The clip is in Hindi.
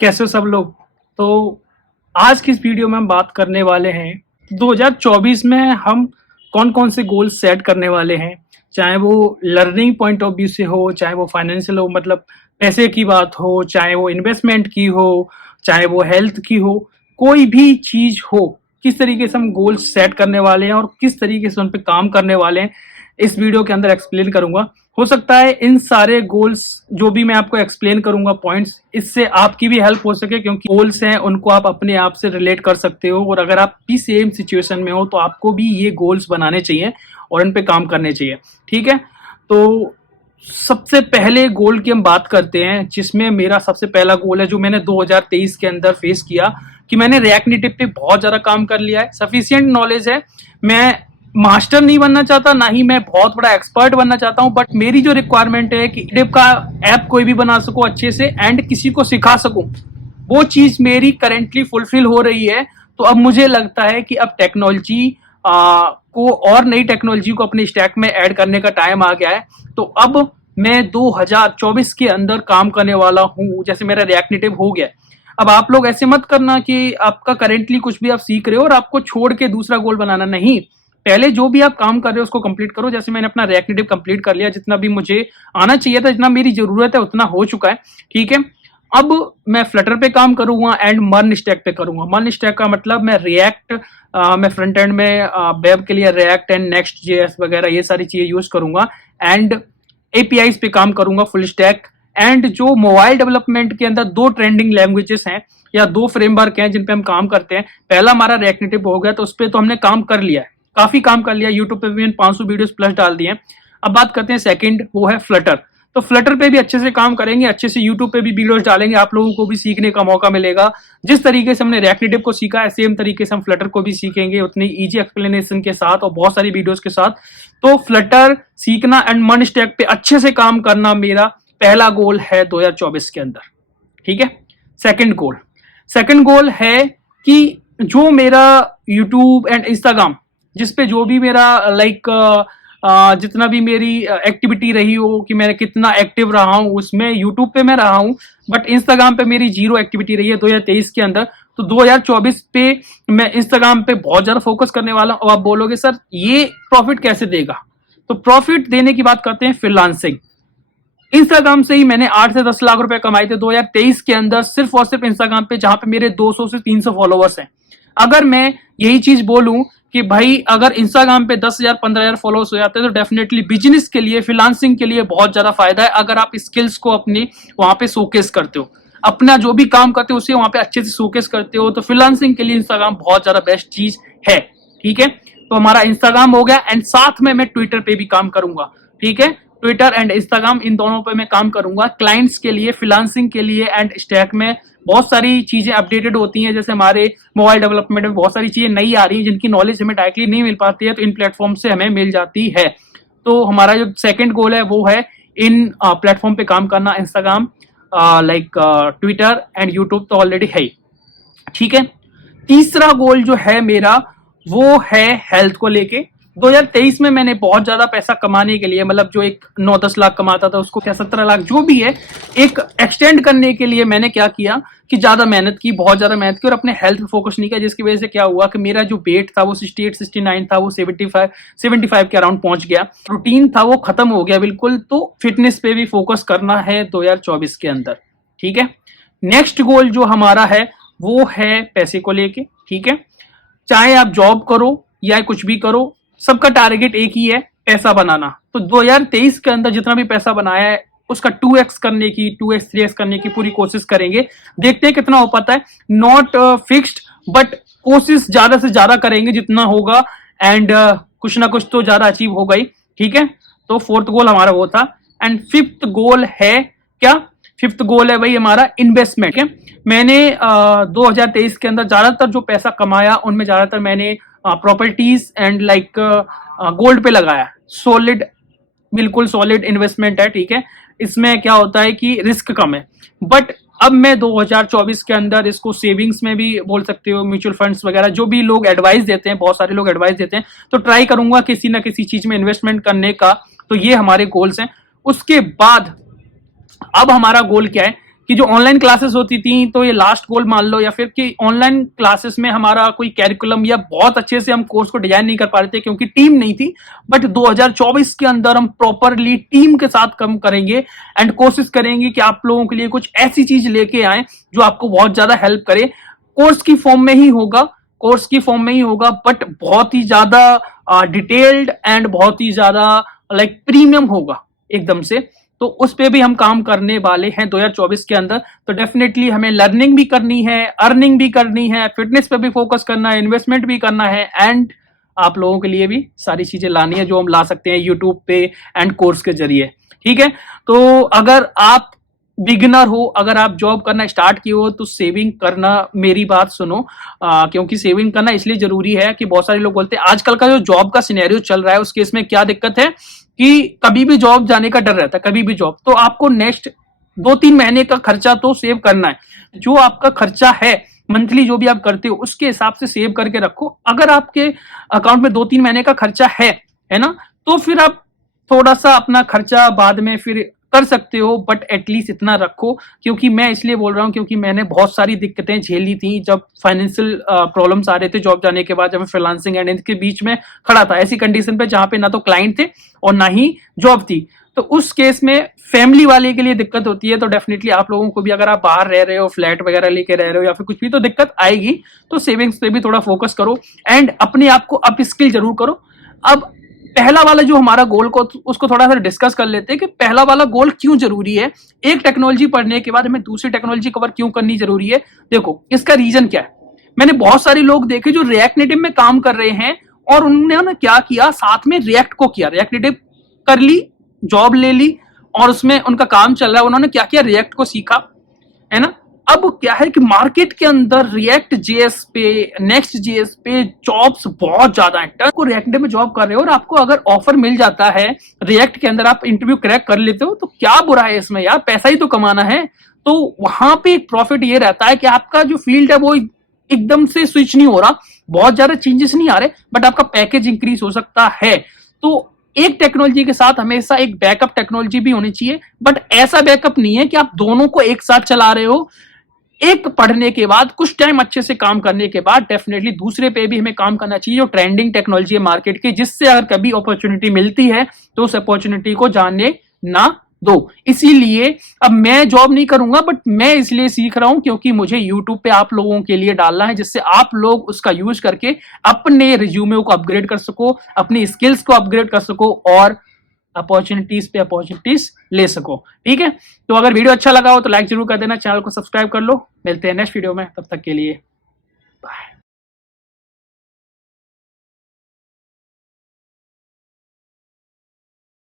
कैसे हो सब लोग। तो आज की इस वीडियो में हम बात करने वाले हैं 2024 में हम कौन कौन से गोल सेट करने वाले हैं, चाहे वो लर्निंग पॉइंट ऑफ व्यू से हो, चाहे वो फाइनेंशियल हो, मतलब पैसे की बात हो, चाहे वो इन्वेस्टमेंट की हो, चाहे वो हेल्थ की हो, कोई भी चीज हो, किस तरीके से हम गोल सेट करने वाले हैं और किस तरीके से उन पर काम करने वाले हैं, इस वीडियो के अंदर एक्सप्लेन करूंगा। हो सकता है इन सारे गोल्स जो भी मैं आपको एक्सप्लेन करूंगा पॉइंट्स, इससे आपकी भी हेल्प हो सके, क्योंकि गोल्स हैं उनको आप अपने आप से रिलेट कर सकते हो और अगर आप भी सेम सिचुएशन में हो तो आपको भी ये गोल्स बनाने चाहिए और इन पे काम करने चाहिए। ठीक है, तो सबसे पहले गोल की हम बात करते हैं, जिसमें मेरा सबसे पहला गोल है जो मैंने 2023 के अंदर फेस किया कि मैंने रिएक्ट नेटिव पे बहुत ज्यादा काम कर लिया है। सफिशिएंट नॉलेज है, मैं मास्टर नहीं बनना चाहता, ना ही मैं बहुत बड़ा एक्सपर्ट बनना चाहता हूं, बट मेरी जो रिक्वायरमेंट है कि नेटिव का ऐप कोई भी बना सको अच्छे से एंड किसी को सिखा सकूं, वो चीज मेरी करेंटली फुलफिल हो रही है। तो अब मुझे लगता है कि अब टेक्नोलॉजी को और नई टेक्नोलॉजी को अपने स्टैक में ऐड करने का टाइम आ गया है। तो अब मैं 2024 के अंदर काम करने वाला हूं, जैसे मेरा रिएक्ट नेटिव हो गया। अब आप लोग ऐसे मत करना कि आपका करेंटली कुछ भी आप सीख रहे हो और आपको छोड़ के दूसरा गोल बनाना, नहीं। पहले जो भी आप काम कर रहे हो उसको कंप्लीट करो। जैसे मैंने अपना रिएक्ट नेटिव कंप्लीट कर लिया, जितना भी मुझे आना चाहिए था, जितना मेरी जरूरत है उतना हो चुका है। ठीक है, अब मैं फ्लटर पे काम करूंगा एंड मर्न स्टैक पे करूंगा। मर्न स्टैक का मतलब मैं रिएक्ट मैं फ्रंट एंड में वेब के लिए रिएक्ट एंड नेक्स्ट जेएस वगैरह ये सारी चीजें यूज करूंगा एंड एपीआईज पे काम करूंगा फुल स्टैक। एंड जो मोबाइल डेवलपमेंट के अंदर दो ट्रेंडिंग लैंग्वेजेस हैं या दो फ्रेमवर्क हैं जिन पे हम काम करते हैं, पहला हमारा रिएक्ट नेटिव हो गया, तो उस पर तो हमने काम कर लिया है, काफी काम कर लिया। यूट्यूब पे भी 500 वीडियोस प्लस डाल दिए। अब बात करते हैं सेकंड, वो है फ्लटर। तो फ्लटर पे भी अच्छे से काम करेंगे, अच्छे से यूट्यूब पे भी वीडियोस डालेंगे, आप लोगों को भी सीखने का मौका मिलेगा। जिस तरीके से हमने रिएक्ट नेटिव को सीखा है सेम तरीके से हम फ्लटर को भी सीखेंगे, उतनी इजी एक्सप्लेनेशन के साथ और बहुत सारी वीडियोस के साथ। तो फ्लटर सीखना एंड मर्न स्टैक पे अच्छे से काम करना मेरा पहला गोल है 2024 के अंदर। ठीक है, सेकंड गोल है कि जो मेरा यूट्यूब एंड इंस्टाग्राम, जिसपे जो भी मेरा जितना भी मेरी एक्टिविटी रही हो कि मैं कितना एक्टिव रहा हूं, उसमें यूट्यूब पे मैं रहा हूं बट इंस्टाग्राम पे मेरी जीरो एक्टिविटी रही है 2023 के अंदर। तो 2024 पे मैं इंस्टाग्राम पे बहुत ज्यादा फोकस करने वाला हूं। अब आप बोलोगे सर ये प्रॉफिट कैसे देगा, तो प्रॉफिट देने की बात करते हैं फ्रीलांसिंग। इंस्टाग्राम से ही मैंने 8 से 10 लाख रुपए कमाए थे 2023 के अंदर, सिर्फ और सिर्फ इंस्टाग्राम पे, जहां पे मेरे 200 से 300 फॉलोअर्स हैं। अगर मैं यही चीज बोलूं कि भाई अगर इंस्टाग्राम पे 10,000 15,000 फॉलोअर्स हो जाते हैं तो डेफिनेटली बिजनेस के लिए, फ्रीलांसिंग के लिए बहुत ज्यादा फायदा है। अगर आप स्किल्स को अपनी वहां पे शोकेस करते हो, अपना जो भी काम करते हो उसे वहां पे अच्छे से शोकेस करते हो, तो फ्रीलांसिंग के लिए इंस्टाग्राम बहुत ज्यादा बेस्ट चीज है। ठीक है, तो हमारा इंस्टाग्राम हो गया एंड साथ में मैं ट्विटर पे भी काम करूंगा। ठीक है, ट्विटर एंड इंस्टाग्राम इन दोनों पे मैं काम करूंगा क्लाइंट्स के लिए, फ्रीलांसिंग के लिए एंड स्टैक में बहुत सारी चीजें अपडेटेड होती हैं। जैसे हमारे मोबाइल डेवलपमेंट में बहुत सारी चीजें नई आ रही हैं जिनकी नॉलेज हमें डायरेक्टली नहीं मिल पाती है, तो इन प्लेटफॉर्म से हमें मिल जाती है। तो हमारा जो सेकंड गोल है वो है इन प्लेटफॉर्म पे काम करना, इंस्टाग्राम, ट्विटर एंड यूट्यूब तो ऑलरेडी है ही। ठीक है, तीसरा गोल जो है मेरा वो है हेल्थ को लेके। 2023 में मैंने बहुत ज्यादा पैसा कमाने के लिए, मतलब जो एक 9-10 लाख कमाता था उसको 17 लाख जो भी है, एक एक्सटेंड करने के लिए मैंने क्या किया कि ज्यादा मेहनत की, बहुत ज्यादा मेहनत की और अपने हेल्थ पे फोकस नहीं किया, जिसकी वजह से क्या हुआ कि मेरा जो वेट था वो 68-69 था, वो 75 के अराउंड पहुंच गया। रूटीन था वो खत्म हो गया बिल्कुल। तो फिटनेस पे भी फोकस करना है 2024 के अंदर। ठीक है, नेक्स्ट गोल जो हमारा है वो है पैसे को लेके। ठीक है, चाहे आप जॉब करो या कुछ भी करो, सबका टारगेट एक ही है, पैसा बनाना। तो 2023 के अंदर जितना भी पैसा बनाया है उसका 2x करने की, 2x 3x करने की पूरी कोशिश करेंगे। देखते हैं कितना हो पाता है, नॉट फिक्स्ड बट कोशिश ज्यादा से ज्यादा करेंगे जितना होगा एंड कुछ ना कुछ तो ज्यादा अचीव होगा ही। ठीक है, तो फोर्थ गोल हमारा वो था। एंड फिफ्थ गोल है क्या, फिफ्थ गोल है भाई हमारा इन्वेस्टमेंट है। मैंने 2023 के अंदर ज्यादातर जो पैसा कमाया उनमें ज्यादातर मैंने प्रॉपर्टीज एंड गोल्ड पे लगाया। सॉलिड, बिल्कुल सॉलिड इन्वेस्टमेंट है। ठीक है, इसमें क्या होता है कि रिस्क कम है, बट अब मैं 2024 के अंदर इसको सेविंग्स में भी बोल सकते हो, म्यूचुअल फंड्स वगैरह जो भी लोग एडवाइस देते हैं, बहुत सारे लोग एडवाइस देते हैं, तो ट्राई करूंगा किसी ना किसी चीज में इन्वेस्टमेंट करने का। तो ये हमारे गोल्स हैं। उसके बाद अब हमारा गोल क्या है कि जो ऑनलाइन क्लासेस होती थी, तो ये लास्ट गोल मान लो, या फिर कि ऑनलाइन क्लासेस में हमारा कोई कैरिकुलम या बहुत अच्छे से हम कोर्स को डिजाइन नहीं कर पा रहे थे क्योंकि टीम नहीं थी। बट 2024 के अंदर हम प्रॉपरली टीम के साथ काम करेंगे एंड कोशिश करेंगे कि आप लोगों के लिए कुछ ऐसी चीज लेके आए जो आपको बहुत ज्यादा हेल्प करे। कोर्स की फॉर्म में ही होगा, कोर्स की फॉर्म में ही होगा, बट बहुत ही ज्यादा डिटेल्ड एंड बहुत ही ज्यादा लाइक प्रीमियम होगा एकदम से। तो उस पे भी हम काम करने वाले हैं 2024 के अंदर। तो डेफिनेटली हमें लर्निंग भी करनी है, अर्निंग भी करनी है, फिटनेस पे भी फोकस करना है, इन्वेस्टमेंट भी करना है, एंड आप लोगों के लिए भी सारी चीजें लानी है जो हम ला सकते हैं यूट्यूब पे एंड कोर्स के जरिए। ठीक है, तो अगर आप बिगिनर हो, अगर आप जॉब करना स्टार्ट किए हो, तो सेविंग करना, मेरी बात सुनो, क्योंकि सेविंग करना इसलिए जरूरी है कि बहुत सारे लोग बोलते हैं आजकल का जो जॉब का सिनेरियो चल रहा है उस केस में क्या दिक्कत है कि कभी भी जॉब जाने का डर रहता है, कभी भी जॉब। तो आपको नेक्स्ट 2-3 महीने का खर्चा तो सेव करना है। जो आपका खर्चा है मंथली, जो भी आप करते हो उसके हिसाब से सेव करके रखो। अगर आपके अकाउंट में 2-3 महीने का खर्चा है ना, तो फिर आप थोड़ा सा अपना खर्चा बाद में फिर कर सकते हो, बट एटलीस्ट इतना रखो। क्योंकि मैं इसलिए बोल रहा हूँ क्योंकि मैंने बहुत सारी दिक्कतें झेली थी जब फाइनेंशियल प्रॉब्लम्स आ रहे थे जॉब जाने के बाद, जब मैं फ्रीलांसिंग एंड इनके बीच में खड़ा था, ऐसी कंडीशन पे जहां पे ना तो क्लाइंट थे और ना ही जॉब थी। तो उस केस में फैमिली वाले के लिए दिक्कत होती है। तो डेफिनेटली आप लोगों को भी, अगर आप बाहर रह रहे हो, फ्लैट वगैरह लेके रह रहे हो या फिर कुछ भी, तो दिक्कत आएगी। तो सेविंग्स पे भी थोड़ा फोकस करो एंड अपने आप को अप स्किल जरूर करो। अब पहला वाला जो हमारा गोल को, उसको थोड़ा सा डिस्कस कर लेते हैं कि पहला वाला गोल क्यों जरूरी है। एक टेक्नोलॉजी पढ़ने के बाद हमें दूसरी टेक्नोलॉजी कवर क्यों करनी जरूरी है। देखो इसका रीजन क्या है। मैंने बहुत सारे लोग देखे जो रिएक्ट नेटिव में काम कर रहे हैं और उन्होंने क्या किया, साथ में रिएक्ट को किया, रिएक्ट नेटिव कर ली, जॉब ले ली और उसमें उनका काम चल रहा है। उन्होंने क्या किया, रिएक्ट को सीखा, है ना। अब क्या है कि मार्केट के अंदर रिएक्ट जेएस पे, नेक्स्ट जेएस पे जॉब्स बहुत ज्यादा है। आपको रिएक्ट में जॉब कर रहे हो और आपको अगर ऑफर मिल जाता है रिएक्ट के अंदर, आप इंटरव्यू क्रैक कर लेते हो, तो क्या बुरा है इसमें यार, पैसा ही तो कमाना है। तो वहां पे एक प्रॉफिट ये रहता है कि आपका जो फील्ड है वो एकदम से स्विच नहीं हो रहा, बहुत ज्यादा चेंजेस नहीं आ रहे, बट आपका पैकेज इंक्रीज हो सकता है। तो एक टेक्नोलॉजी के साथ हमेशा एक बैकअप टेक्नोलॉजी भी होनी चाहिए, बट ऐसा बैकअप नहीं है कि आप दोनों को एक साथ चला रहे हो। एक पढ़ने के बाद, कुछ टाइम अच्छे से काम करने के बाद डेफिनेटली दूसरे पे भी हमें काम करना चाहिए जो ट्रेंडिंग टेक्नोलॉजी है मार्केट की, जिससे अगर कभी अपॉर्चुनिटी मिलती है तो उस अपॉर्चुनिटी को जाने ना दो। इसीलिए अब मैं जॉब नहीं करूंगा, बट मैं इसलिए सीख रहा हूं क्योंकि मुझे यूट्यूब पे आप लोगों के लिए डालना है, जिससे आप लोग उसका यूज करके अपने रिज्यूमे को अपग्रेड कर सको, अपनी स्किल्स को अपग्रेड कर सको और अपॉर्चुनिटीज पे अपॉर्चुनिटीज ले सको। ठीक है, तो अगर वीडियो अच्छा लगा हो तो लाइक जरूर कर देना, चैनल को सब्सक्राइब कर लो। मिलते हैं नेक्स्ट वीडियो में, तब तक के लिए बाय।